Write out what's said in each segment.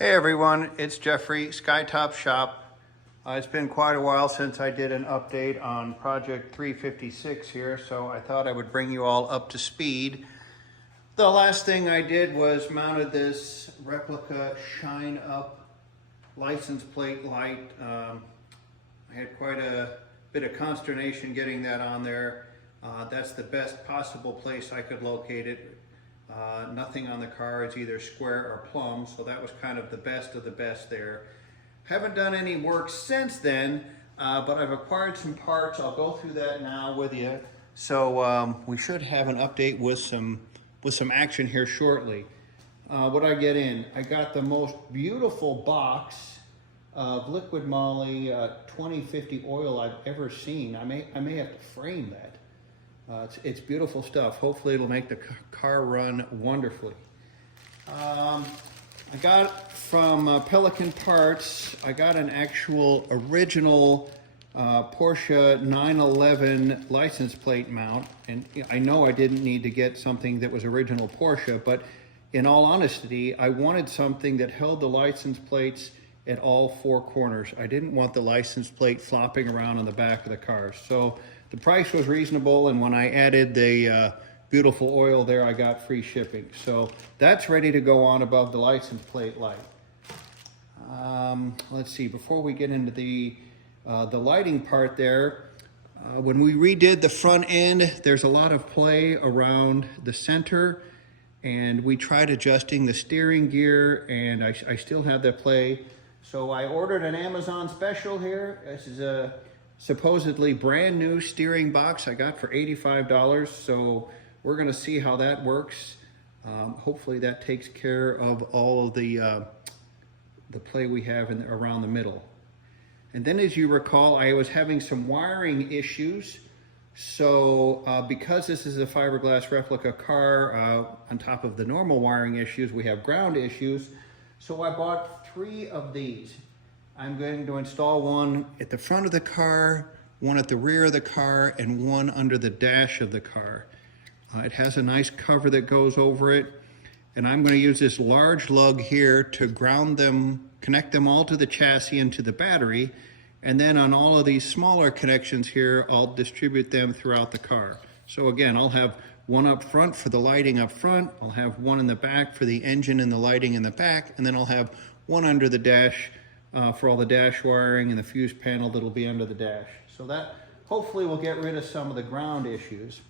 Hey everyone, it's Jeffrey, Skytop Shop. It's been quite a while since I did an update on Project 356 here, so I thought I would bring you all up to speed. The last thing I did was mounted this replica Shine Up license plate light. I had quite a bit of consternation getting that on there. That's the best possible place I could locate it. Nothing on the car is either square or plumb, so that was kind of the best of the best there. Haven't done any work since then, but I've acquired some parts. I'll go through that now with you. So we should have an update with some action here shortly. What I get in? I got the most beautiful box of liquid moly 2050 oil I've ever seen. I may have to frame that. It's beautiful stuff. Hopefully it'll make the car run wonderfully. I got from Pelican Parts, I got an actual original Porsche 911 license plate mount. And I know I didn't need to get something that was original Porsche, but in all honesty, I wanted something that held the license plates at all four corners. I didn't want the license plate flopping around on the back of the car. So the price was reasonable, and when I added the beautiful oil there, I got free shipping. So that's ready to go on above the license plate light. Let's see, before we get into the lighting part there, when we redid the front end, there's a lot of play around the center, and we tried adjusting the steering gear, and I still have that play. So I ordered an Amazon special here. This is a supposedly brand new steering box I got for $85. So we're gonna see how that works. Hopefully that takes care of all of the play we have around the middle. And then, as you recall, I was having some wiring issues. So because this is a fiberglass replica car, on top of the normal wiring issues, we have ground issues. So I bought 3 of these. I'm going to install one at the front of the car, one at the rear of the car, and one under the dash of the car. It has a nice cover that goes over it. And I'm going to use this large lug here to ground them, connect them all to the chassis and to the battery. And then on all of these smaller connections here, I'll distribute them throughout the car. So again, I'll have one up front for the lighting up front. I'll have one in the back for the engine and the lighting in the back. And then I'll have one under the dash for all the dash wiring and the fuse panel that'll be under the dash. So that hopefully will get rid of some of the ground issues.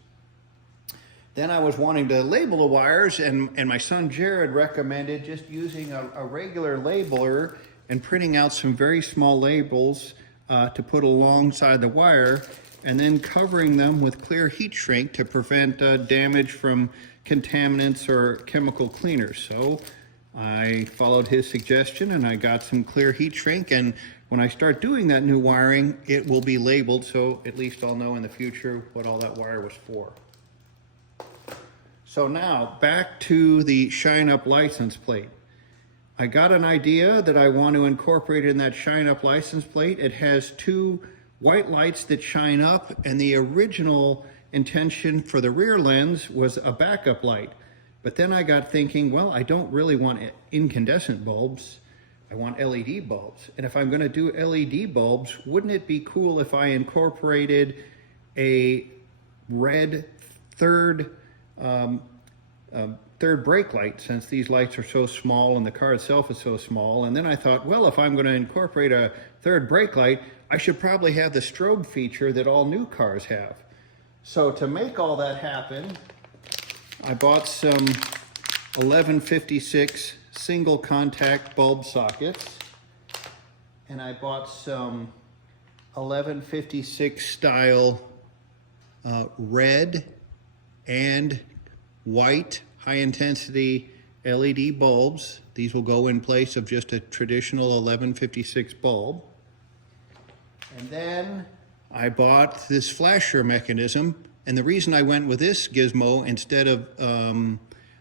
Then I was wanting to label the wires, and my son Jared recommended just using a regular labeler and printing out some very small labels to put alongside the wire, and then covering them with clear heat shrink to prevent damage from contaminants or chemical cleaners. So I followed his suggestion and I got some clear heat shrink, and when I start doing that new wiring, it will be labeled, so at least I'll know in the future what all that wire was for. So now back to the Shine Up license plate. I got an idea that I want to incorporate in that Shine Up license plate. It has 2 white lights that shine up, and the original intention for the rear lens was a backup light. But then I got thinking, well, I don't really want incandescent bulbs. I want LED bulbs. And if I'm going to do LED bulbs, wouldn't it be cool if I incorporated a red third brake light, since these lights are so small and the car itself is so small? And then I thought, well, if I'm going to incorporate a third brake light, I should probably have the strobe feature that all new cars have. So to make all that happen, I bought some 1156 single contact bulb sockets, and I bought some 1156 style red and white high intensity LED bulbs. These will go in place of just a traditional 1156 bulb. And then I bought this flasher mechanism. And the reason I went with this gizmo instead of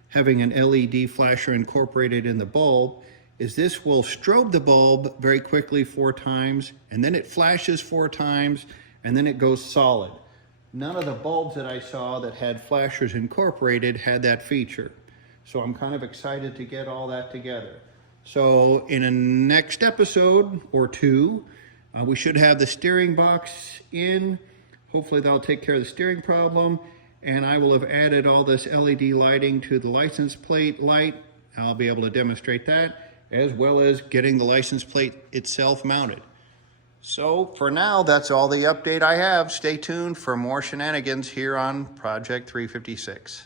having an LED flasher incorporated in the bulb is this will strobe the bulb very quickly 4 times, and then it flashes 4 times, and then it goes solid. None of the bulbs that I saw that had flashers incorporated had that feature. So I'm kind of excited to get all that together. So in a next episode or two, we should have the steering box in. Hopefully that'll take care of the steering problem. And I will have added all this LED lighting to the license plate light. I'll be able to demonstrate that, as well as getting the license plate itself mounted. So for now, that's all the update I have. Stay tuned for more shenanigans here on Project 356.